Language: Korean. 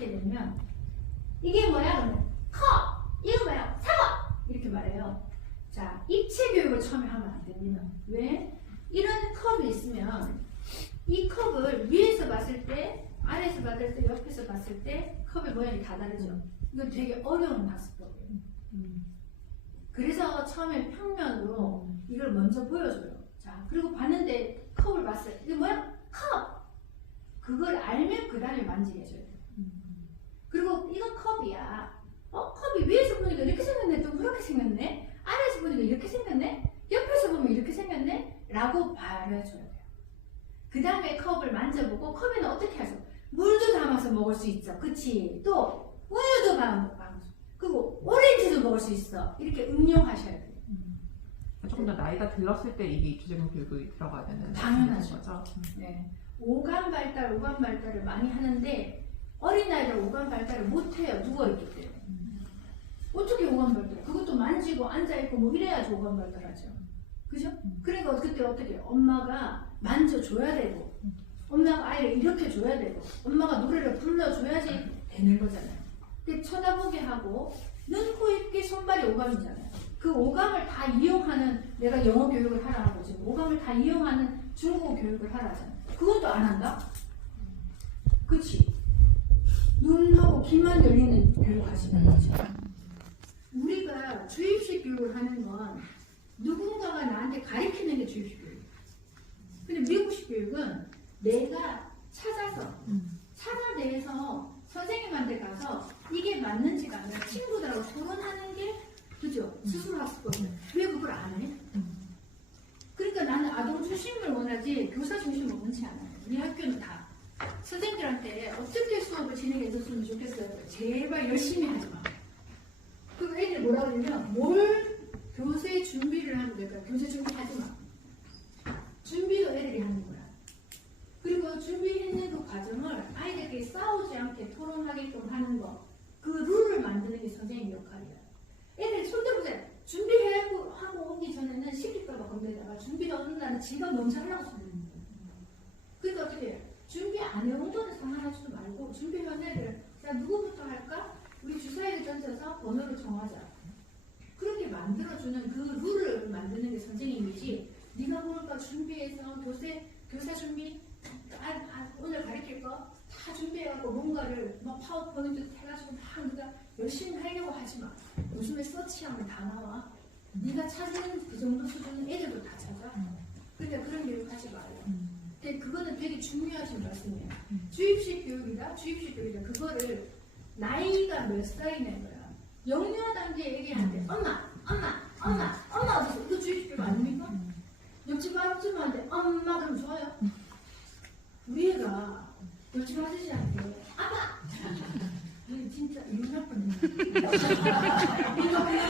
이렇게 되면 이게 뭐야? 커! 이거 뭐야? 사과! 이렇게 말해요. 자, 입체 교육을 처음에 하면 안 됩니다. 왜? 이런 컵이 있으면 이 컵을 위에서 봤을 때, 아래에서 봤을 때, 옆에서 봤을 때 컵의 모양이 다 다르죠. 이건 되게 어려운 학습법이에요. 그래서 처음에 평면으로 이걸 먼저 보여줘요. 자, 그리고 봤는데 컵을 봤어요. 이게 뭐야? 컵! 그걸 알면 그 다음에 만지게 해줘야 돼요. 그리고 이거 컵이야. 어? 컵이 위에서 보니까 이렇게 생겼네. 또 그렇게 생겼네. 아래에서 보니까 이렇게 생겼네. 옆에서 보면 이렇게 생겼네. 라고 말해줘야 돼요. 그 다음에 컵을 만져보고 컵에는 어떻게 하죠? 물도 담아서 먹을 수 있죠. 그치? 또 우유도 담아서 그리고 오렌지도 먹을 수 있어. 이렇게 응용하셔야 돼요. 조금 더 나이가 들었을 때 이게 입체적인 교육이 들어가야 되는 당연하죠. 거죠. 네. 오감 발달, 오감 발달을 많이 하는데 어린아이들 오감 발달을 못해요. 누워있기 때문에. 어떻게 오감 발달? 그것도 만지고 앉아있고 뭐 이래야지 오감 발달하죠. 그죠? 그러니까 그때 어떻게? 엄마가 만져줘야 되고 엄마가 아이를 이렇게 줘야 되고 엄마가 노래를 불러줘야지 되는 거잖아요. 근데 쳐다보게 하고 눈, 코, 입, 귀, 손발이 오감이잖아요. 그 오감을 다 이용하는 내가 영어 교육을 하라 하고 지금 오감을 다 이용하는 중국어 교육을 하라 하잖아요. 그것도 안 한다? 그치? 눈하고 귀만 열리는 교육 하시는 거지. 주입식 교육을 하는 건 누군가가 나한테 가르치는 게 주입식 교육이야. 근데 미국식 교육은 내가 찾아서 찾아내서 선생님한테 가서 이게 맞는지가 아니라 친구들하고 토론하는 게 그죠? 스스로 학습법이야. 왜 그걸 안 해? 그러니까 나는 아동 중심을 원하지 교사 중심을 원치 않아요. 우리 학교는 다 선생님들한테 어떻게 수업을 진행해 줬으면 좋겠어요. 제발 열심히 하지 마. 뭐라 그러냐면 뭘 교세 준비를 하면 될까? 교세 준비하지 마. 준비도 애들이 하는 거야. 그리고 준비했는 그 과정을 아이들끼리 싸우지 않게 토론하게끔 하는 거. 그 룰을 만드는 게 선생님 역할이야. 애들 손대보세요. 준비하고 하고 오기 전에는 시킬까봐 겁내다가 준비가 없는 날은 지가 하려고 소리는 거예요. 그러니까 어떻게 해요? 준비 안 해온 거는 상관하지도 말고 준비한 애들 자 누구부터 할까? 우리 주사위를 던져서 번호를 정하자. 그렇게 만들어주는 그 룰을 만드는 게 선생님이지 네가 뭘까 준비해서 교세 교사 준비 아, 아, 오늘 가르칠 거 다 뭔가를 막 파워포인트 해가지고 막 네가 열심히 하려고 하지 마. 요즘에 서치하면 다 나와. 네가 찾는 그 정도 수준은 애들도 다 찾아. 그러니까 그런 교육 하지 말아요. 근데 그거는 되게 중요하신 말씀이에요. 주입식 교육이다, 주입식 교육이다. 그거를 나이가 몇 살이냐는 거야. 영유아 단계 얘기하는데 엄마, 엄마, 엄마, 엄마 어디서 이거 주입식 교육 아닙니까? 옆집 아줌마한테 엄마 그럼 좋아요. 우리 애가 옆집 아저씨한테 아빠. 이거 진짜 나쁜 애.